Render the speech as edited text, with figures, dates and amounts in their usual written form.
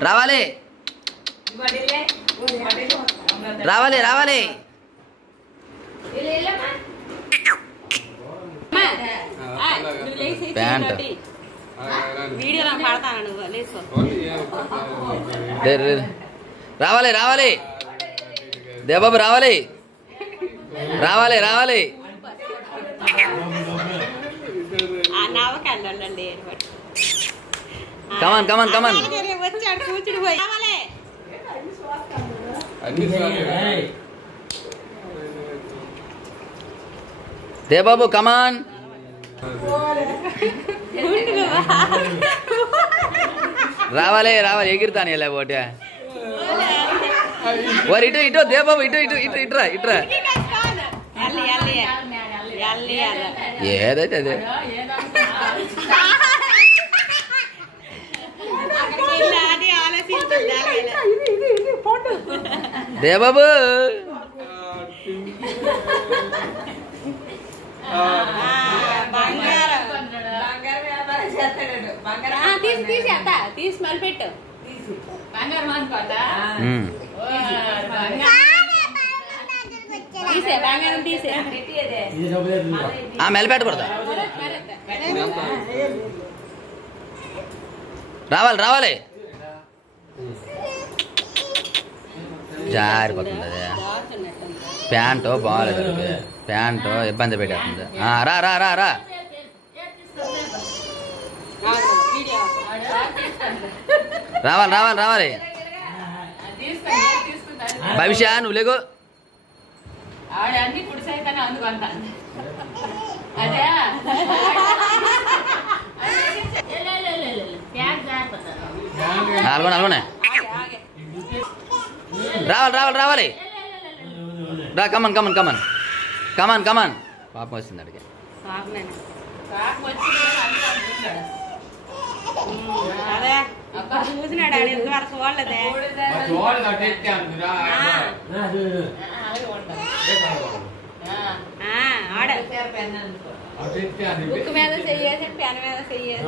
రావాలి రావాలి రావాలి ప్యాంట్ రావాలి రావాలి దేబాబు రావాలి రావాలి రావాలి కమన్ కమన్ కమన్ దేబాబు కమాన్ రావాలి రావాలి ఎగిరితాను ఎలా పోటే వారు ఇటు ఇటు దేబాబు ఇటు ఇటు ఇటు ఇట్రా ఇట్రా ఏదైతే అదే దేబాబు తీసి మళ్ళీ పెట్టు తీసే బంగారం తీసే మెల్ల పెట్టకూడదా రావాలి రావాలి జారిపోతుంది అదే ప్యాంటు బాగాలేదు ప్యాంటు ఇబ్బంది పెట్టేస్తుంది రా రా రా రా రావాలి రావాలి రావాలి భవిష్య నువ్వు లేకు నల్గొనే రావాలి రావాలి రావాలి రా come on come on come on come on come on పాపం వచ్చింది అడిగే చూసినాడు ఇంతవరకు చూడలేదే బుక్ మీద చెయ్యేసి పెన్ మీద చెయ్యేసి